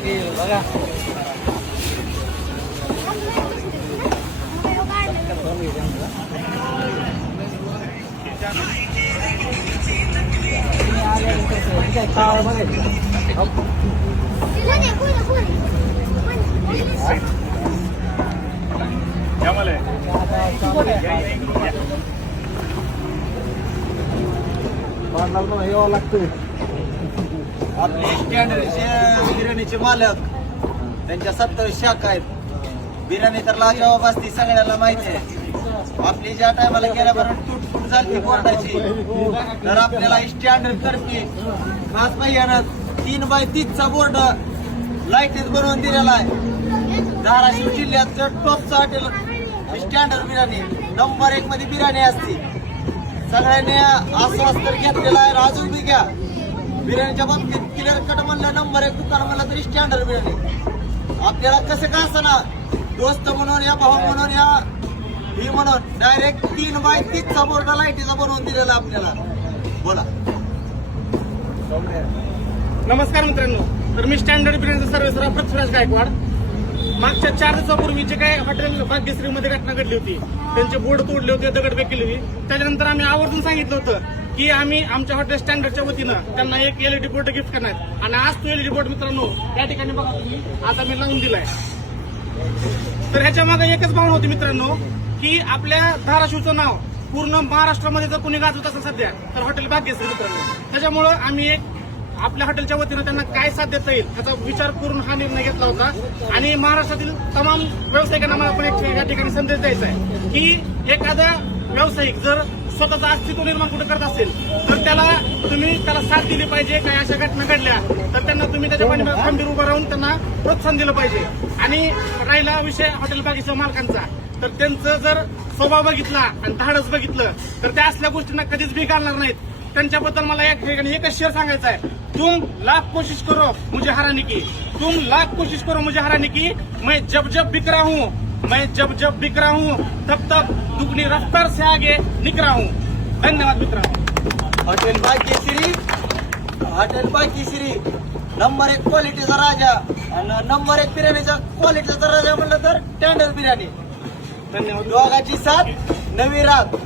बघा यावं लागतं. आपले स्टँडर्डचे बिर्याणीचे मालक त्यांच्या 27 शाखा आहेत. बिर्याणी तर लाजवाब असती, सगळ्यांना माहिती आहे. आपली ज्या टायमाला गेल्याबरोबर तुटफुट झाली बोर्डाची, तर आपल्याला स्टँडर्ड तर्फे खास पहिल्यानं 3x30 चा बोर्ड लाईटीत बनवून दिलेला आहे. धाराशिव जिल्ह्याचं टॉपचं हॉटेल स्टँडर्ड बिर्याणी नंबर 1 मध्ये बिर्याणी असते. सगळ्यांनी आस्वाद घेतलेला आहे. अजून बी घ्या. बिर्याणीच्या बाबतीत क्लिअर कट म्हणलं नंबर 1 दुकान म्हणलं तरी स्टँडर्ड बिर्याणी. आपल्याला कसं का असं दोस्त म्हणून या भाऊ म्हणून या ही म्हणून डायरेक्ट 3x30 चा बोर्ड लाईटीचा बनवून दिलेला आपल्याला. बोला. नमस्कार मित्रांनो. तर मी स्टँडर्ड बिर्याणीचा सर्वेसर पृथ्वीराज गायकवाड. मागच्या 4 दिवसापूर्वी जे काही हॉटेल भाग्यश्रीमध्ये घटना घडली होती, त्यांचे बोर्ड तोडले होते, दगडफेक केली होती. त्याच्यानंतर आम्ही आवर्जून सांगितलं होतं की आम्ही आमच्या हॉटेल स्टँडर्डच्या वतीनं त्यांना एक एलईडी बोर्ड गिफ्ट करणार. आणि आज तो एलईडी बोर्ड मित्रांनो या ठिकाणी बघा तुम्ही, आता मी लावून दिलाय. तर ह्याच्या मागे एकच भावना होती मित्रांनो की आपल्या धाराशिवचं नाव पूर्ण महाराष्ट्रामध्ये जर कोणी गाजवत असेल सध्या तर हॉटेल भाग्यश्री मित्रांनो. त्याच्यामुळं आम्ही एक आपल्या हॉटेलच्या वतीनं त्यांना काय साथ देता येईल याचा विचार करून हा निर्णय घेतला होता. आणि महाराष्ट्रातील तमाम व्यावसायिकांना मला पण एक या ठिकाणी संदेश द्यायचा आहे की एखादा व्यावसायिक जर स्वतःचं अस्तित्व निर्माण कुठे करत असेल तर तुम्ही त्याला साथ दिली पाहिजे. काही अशा घटना घडल्या तर त्यांना तुम्ही त्याच्या पाठीमागे खंबीर उभं राहून त्यांना प्रोत्साहन दिलं पाहिजे. आणि राहिला विषय हॉटेल बागेच्या मालकांचा, तर त्यांचं जर स्वभाव बघितला आणि धाडस बघितलं तर त्या असल्या गोष्टींना कधीच भी घालणार नाहीत. त्यांच्याबद्दल मला या ठिकाणी एकच शेअर सांगायचा आहे, तुम लाख कोशिश करो मुझे हराने की, तुम लाख कोशिश करो मुझे हराने की, मैं जब जब बिक रहा हूँ, मैं जब जब बिक रहा हूँ, तब तब दुगनी रफ्तार से आगे निक रहा हूँ. धन्यवाद मित्रांनो. हॉटेल भाग्यश्री नंबर 1 क्वालिटीचा राजा आणि नंबर 1 बिर्याणीचा क्वालिटीचा राजा म्हणलं तर स्टँडर्ड बिर्याणी. धन्यवाद. दोघाची साथ नवी रात.